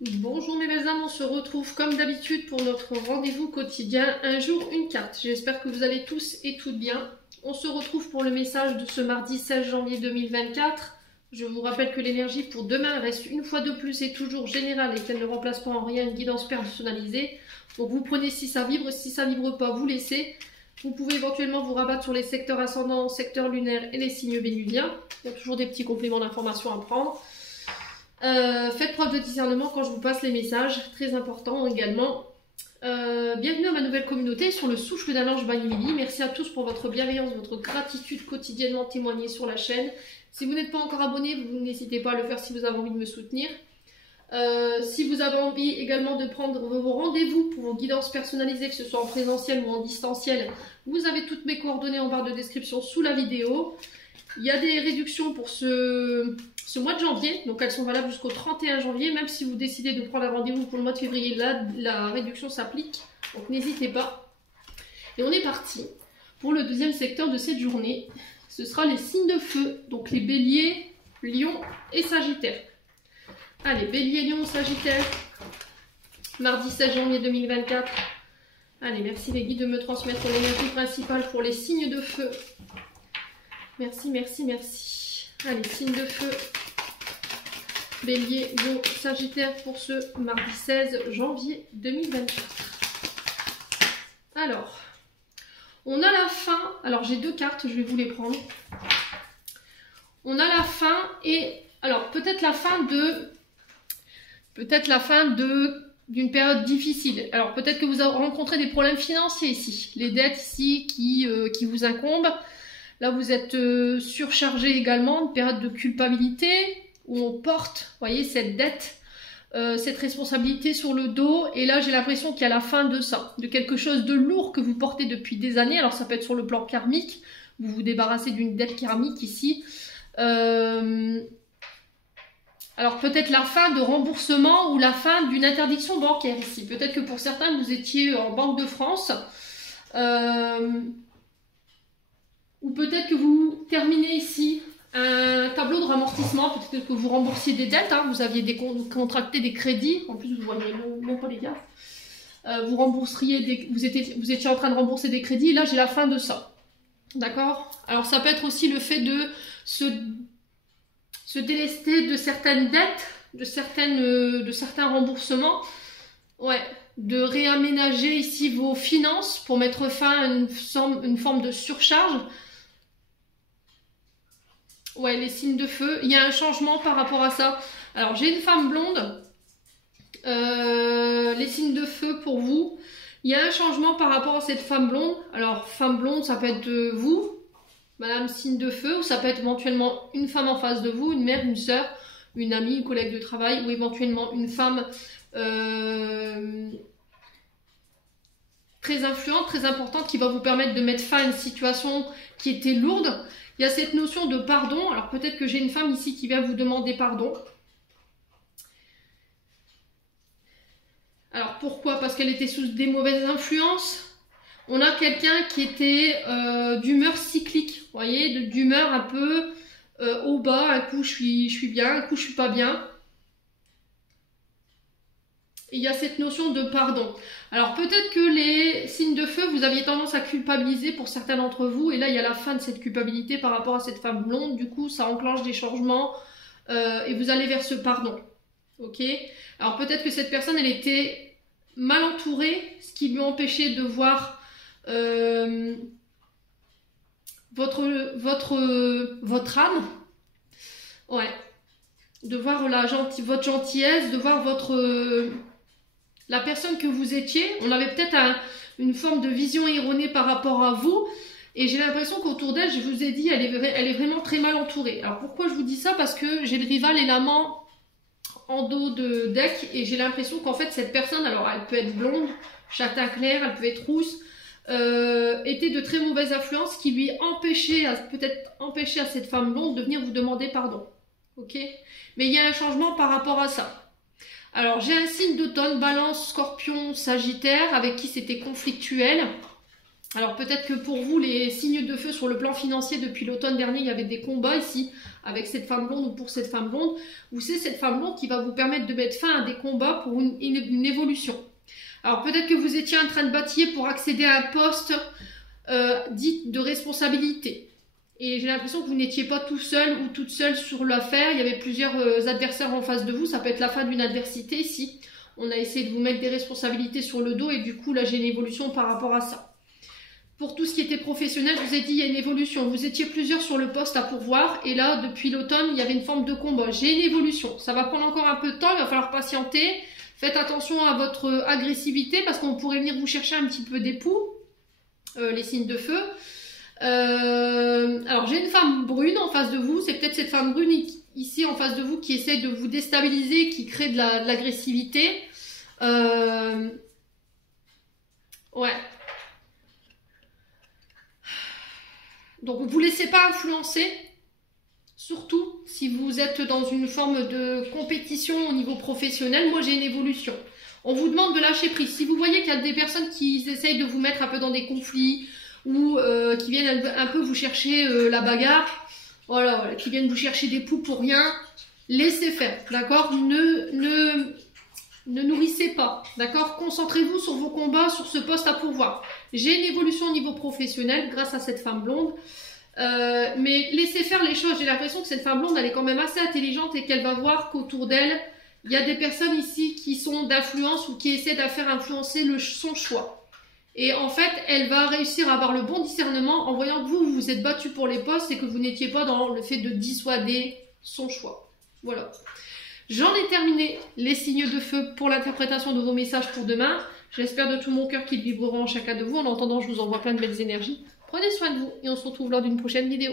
Bonjour mes belles âmes, on se retrouve comme d'habitude pour notre rendez-vous quotidien, un jour une carte. J'espère que vous allez tous et toutes bien. On se retrouve pour le message de ce mardi 16 janvier 2024. Je vous rappelle que l'énergie pour demain reste une fois de plus et toujours générale et qu'elle ne remplace pas en rien une guidance personnalisée. Donc vous prenez si ça vibre pas, vous laissez. Vous pouvez éventuellement vous rabattre sur les secteurs ascendants, secteurs lunaires et les signes vénusiens. Il y a toujours des petits compléments d'information à prendre. Faites preuve de discernement quand je vous passe les messages, très important également. Bienvenue à ma nouvelle communauté sur le souffle d'un ange by Emily. Merci à tous pour votre bienveillance, votre gratitude quotidiennement témoignée sur la chaîne. Si vous n'êtes pas encore abonné, vous n'hésitez pas à le faire si vous avez envie de me soutenir. Si vous avez envie également de prendre vos rendez-vous pour vos guidances personnalisées, que ce soit en présentiel ou en distanciel, vous avez toutes mes coordonnées en barre de description sous la vidéo. Il y a des réductions pour ce mois de janvier, donc elles sont valables jusqu'au 31 janvier. Même si vous décidez de prendre un rendez-vous pour le mois de février, la réduction s'applique, donc n'hésitez pas. Et on est parti pour le deuxième secteur de cette journée. Ce sera les signes de feu, donc les béliers, lions et sagittaires. Allez, bélier, lion, sagittaire, mardi 16 janvier 2024. Allez, merci les guides de me transmettre l'énergie principale pour les signes de feu. Merci, merci, merci. Allez, signe de feu. Bélier, lion, sagittaire pour ce mardi 16 janvier 2024. Alors, on a la fin. Alors, j'ai deux cartes, je vais vous les prendre. On a la fin et... Alors, peut-être la fin d'une période difficile. Alors, peut-être que vous avez rencontré des problèmes financiers ici. Les dettes ici qui vous incombent. Là, vous êtes surchargé également, une période de culpabilité où on porte, voyez, cette dette, cette responsabilité sur le dos. Et là, j'ai l'impression qu'il y a la fin de ça, de quelque chose de lourd que vous portez depuis des années. Alors, ça peut être sur le plan karmique. Vous vous débarrassez d'une dette karmique ici. Alors, peut-être la fin de remboursement ou la fin d'une interdiction bancaire ici. Peut-être que pour certains, vous étiez en Banque de France. Ou peut-être que vous terminez ici un tableau de ramortissement, peut-être que vous remboursiez des dettes, hein, vous aviez contracté des crédits, en plus vous voyez même pas les gars, vous rembourseriez, vous étiez en train de rembourser des crédits, et là j'ai la fin de ça, d'accord? Alors ça peut être aussi le fait de se délester de certaines dettes, de certains remboursements, ouais, de réaménager ici vos finances pour mettre fin à une forme de surcharge. Ouais, les signes de feu, il y a un changement par rapport à ça. Alors, j'ai une femme blonde. Les signes de feu pour vous. Il y a un changement par rapport à cette femme blonde. Alors, femme blonde, ça peut être vous, madame signe de feu, ou ça peut être éventuellement une femme en face de vous, une mère, une sœur, une amie, une collègue de travail, ou éventuellement une femme très influente, très importante, qui va vous permettre de mettre fin à une situation qui était lourde. Il y a cette notion de pardon. Alors peut-être que j'ai une femme ici qui vient vous demander pardon. Alors pourquoi? Parce qu'elle était sous des mauvaises influences. On a quelqu'un qui était d'humeur cyclique, vous voyez, d'humeur un peu au bas. Un coup je suis bien, un coup je suis pas bien. Et il y a cette notion de pardon. Alors peut-être que les signes de feu, vous aviez tendance à culpabiliser pour certains d'entre vous. Et là, il y a la fin de cette culpabilité par rapport à cette femme blonde. Du coup, ça enclenche des changements et vous allez vers ce pardon. Ok? Alors peut-être que cette personne, elle était mal entourée, ce qui lui empêchait de voir votre âme. Ouais. De voir votre gentillesse, de voir la personne que vous étiez. On avait peut-être une forme de vision erronée par rapport à vous. Et j'ai l'impression qu'autour d'elle, je vous ai dit, elle est vraiment très mal entourée. Alors pourquoi je vous dis ça? Parce que j'ai le rival et l'amant en dos de deck. Et j'ai l'impression qu'en fait, cette personne, alors elle peut être blonde, châtain clair, elle peut être rousse, était de très mauvaise influence qui lui peut-être empêchait à cette femme blonde de venir vous demander pardon. Ok? Mais il y a un changement par rapport à ça. Alors, j'ai un signe d'automne, balance, scorpion, sagittaire, avec qui c'était conflictuel. Alors peut-être que pour vous, les signes de feu sur le plan financier, depuis l'automne dernier, il y avait des combats ici avec cette femme blonde ou pour cette femme blonde, ou c'est cette femme blonde qui va vous permettre de mettre fin à des combats pour une évolution. Alors peut-être que vous étiez en train de bâtir pour accéder à un poste dit de responsabilité. Et j'ai l'impression que vous n'étiez pas tout seul ou toute seule sur l'affaire, il y avait plusieurs adversaires en face de vous, ça peut être la fin d'une adversité ici. On a essayé de vous mettre des responsabilités sur le dos et du coup là j'ai une évolution par rapport à ça. Pour tout ce qui était professionnel, je vous ai dit, il y a une évolution. Vous étiez plusieurs sur le poste à pourvoir. Et là, depuis l'automne, il y avait une forme de combat. J'ai une évolution. Ça va prendre encore un peu de temps. Il va falloir patienter. Faites attention à votre agressivité parce qu'on pourrait venir vous chercher un petit peu d'époux. Les signes de feu. Alors, j'ai une femme brune en face de vous. C'est peut-être cette femme brune ici en face de vous qui essaie de vous déstabiliser, qui crée de l'agressivité. Ouais. Donc, ne vous laissez pas influencer, surtout si vous êtes dans une forme de compétition au niveau professionnel. Moi, j'ai une évolution. On vous demande de lâcher prise. Si vous voyez qu'il y a des personnes qui essayent de vous mettre un peu dans des conflits ou qui viennent un peu vous chercher la bagarre, voilà, qui viennent vous chercher des poux pour rien, laissez faire, d'accord ? Ne nourrissez pas, d'accord ? Concentrez-vous sur vos combats, sur ce poste à pourvoir. J'ai une évolution au niveau professionnel grâce à cette femme blonde. Mais laissez faire les choses. J'ai l'impression que cette femme blonde, elle est quand même assez intelligente et qu'elle va voir qu'autour d'elle, il y a des personnes ici qui sont d'influence ou qui essaient de faire influencer son choix. Et en fait, elle va réussir à avoir le bon discernement en voyant que vous vous êtes battu pour les postes et que vous n'étiez pas dans le fait de dissuader son choix. Voilà. J'en ai terminé les signes de feu pour l'interprétation de vos messages pour demain. J'espère de tout mon cœur qu'ils vibreront en chacun de vous. En attendant, je vous envoie plein de belles énergies. Prenez soin de vous et on se retrouve lors d'une prochaine vidéo.